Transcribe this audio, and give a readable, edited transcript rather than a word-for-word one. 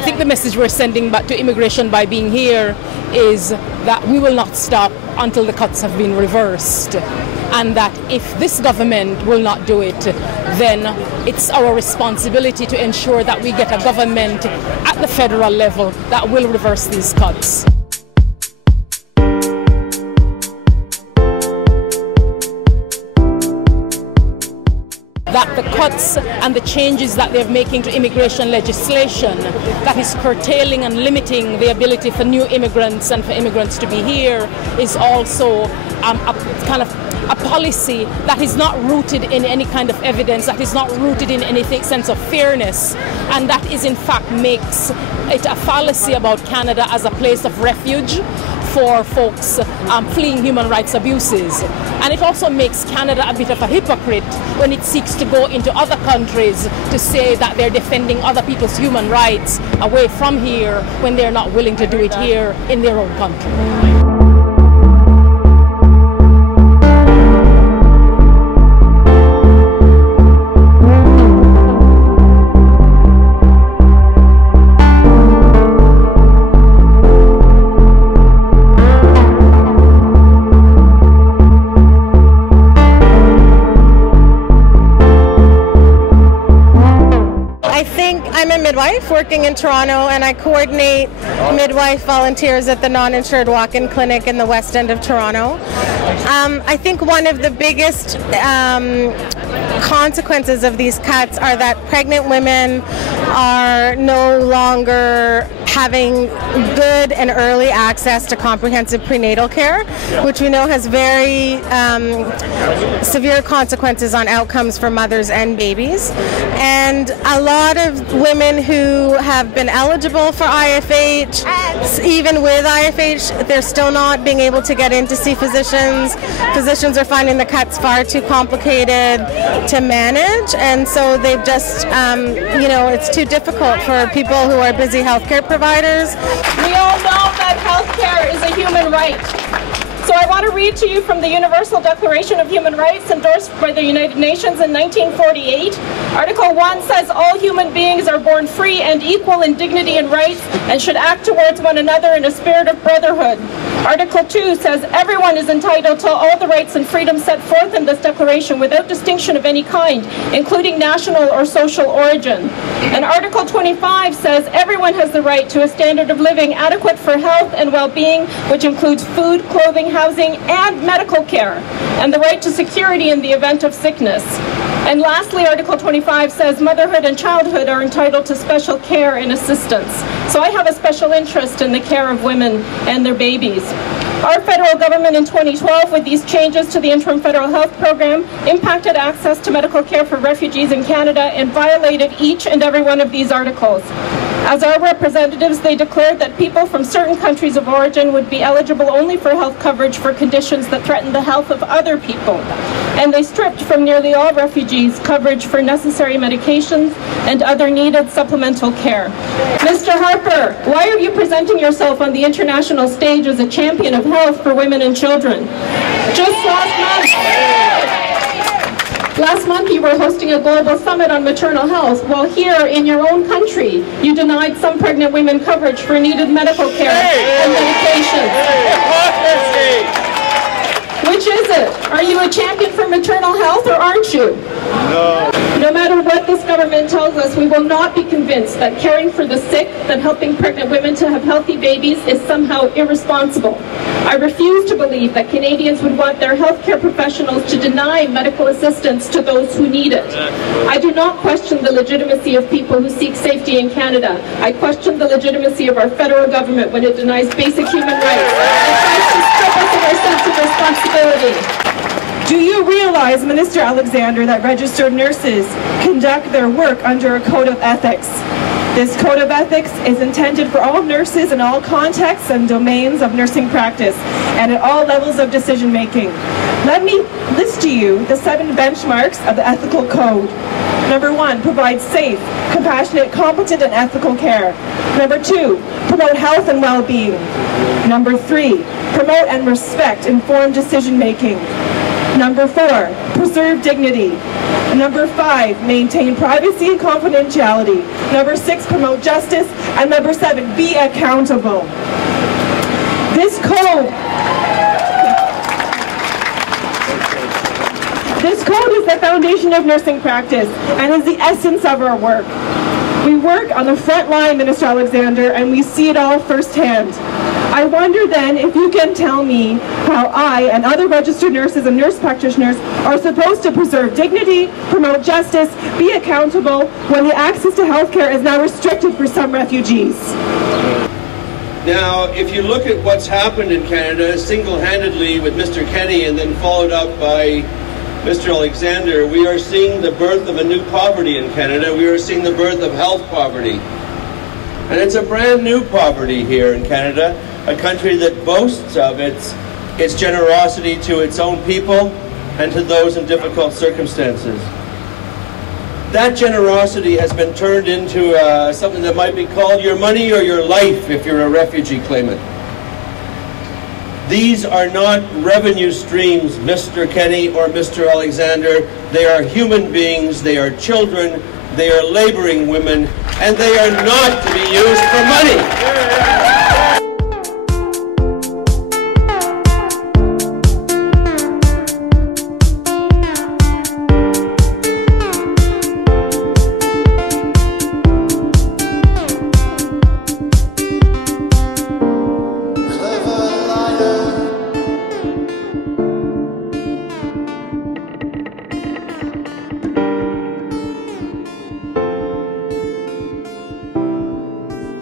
I think the message we're sending back to immigration by being here is that we will not stop until the cuts have been reversed, and that if this government will not do it, then it's our responsibility to ensure that we get a government at the federal level that will reverse these cuts. That the cuts and the changes that they're making to immigration legislation that is curtailing and limiting the ability for new immigrants and for immigrants to be here is also a policy that is not rooted in any kind of evidence, that is not rooted in any sense of fairness, and that is in fact makes it a fallacy about Canada as a place of refuge for folks fleeing human rights abuses. And it also makes Canada a bit of a hypocrite when it seeks to go into other countries to say that they're defending other people's human rights away from here when they're not willing to do it here in their own country. I'm a midwife working in Toronto, and I coordinate midwife volunteers at the non-insured walk-in clinic in the west end of Toronto. I think one of the biggest consequences of these cuts are that pregnant women are no longer having good and early access to comprehensive prenatal care, which we know has very severe consequences on outcomes for mothers and babies. And a lot of women who have been eligible for IFH, even with IFH, they're still not being able to get in to see physicians. Physicians are finding the cuts far too complicated to manage, and so they've just, it's too difficult for people who are busy healthcare providers. We all know that healthcare is a human right. So I want to read to you from the Universal Declaration of Human Rights endorsed by the United Nations in 1948. Article 1 says all human beings are born free and equal in dignity and rights and should act towards one another in a spirit of brotherhood. Article 2 says everyone is entitled to all the rights and freedoms set forth in this declaration without distinction of any kind, including national or social origin. And Article 25 says everyone has the right to a standard of living adequate for health and well-being, which includes food, clothing, housing, and medical care, and the right to security in the event of sickness. And lastly, Article 25 says motherhood and childhood are entitled to special care and assistance. So I have a special interest in the care of women and their babies. Our federal government in 2012, with these changes to the Interim Federal Health Program, impacted access to medical care for refugees in Canada and violated each and every one of these articles. As our representatives, they declared that people from certain countries of origin would be eligible only for health coverage for conditions that threaten the health of other people. And they stripped from nearly all refugees coverage for necessary medications and other needed supplemental care. Mr. Harper, why are you presenting yourself on the international stage as a champion of health for women and children? Just last month you were hosting a global summit on maternal health, while here in your own country you denied some pregnant women coverage for needed medical care and medications. Which is it? Are you a champion for maternal health or aren't you? No. No matter what this government tells us, we will not be convinced that caring for the sick, that helping pregnant women to have healthy babies is somehow irresponsible. I refuse to believe that Canadians would want their healthcare professionals to deny medical assistance to those who need it. I do not question the legitimacy of people who seek safety in Canada. I question the legitimacy of our federal government when it denies basic human rights and tries to strip us of our sense of responsibility. Do you realize, Minister Alexander, that registered nurses conduct their work under a code of ethics? This code of ethics is intended for all nurses in all contexts and domains of nursing practice and at all levels of decision making. Let me list to you the 7 benchmarks of the ethical code. Number 1, provide safe, compassionate, competent, and ethical care. Number 2, promote health and well-being. Number 3, promote and respect informed decision making. Number 4, preserve dignity. Number 5, maintain privacy and confidentiality. Number 6, promote justice. And number 7, be accountable. This code is the foundation of nursing practice and is the essence of our work. We work on the front line, Minister Alexander, and we see it all firsthand. I wonder then if you can tell me how I and other registered nurses and nurse practitioners are supposed to preserve dignity, promote justice, be accountable when the access to health care is now restricted for some refugees. Now, if you look at what's happened in Canada single-handedly with Mr. Kenny and then followed up by Mr. Alexander, we are seeing the birth of a new poverty in Canada. We are seeing the birth of health poverty. And it's a brand new poverty here in Canada, a country that boasts of its generosity to its own people and to those in difficult circumstances. That generosity has been turned into something that might be called your money or your life if you're a refugee claimant. These are not revenue streams, Mr. Kenny or Mr. Alexander. They are human beings, they are children, they are laboring women, and they are not to be used for money.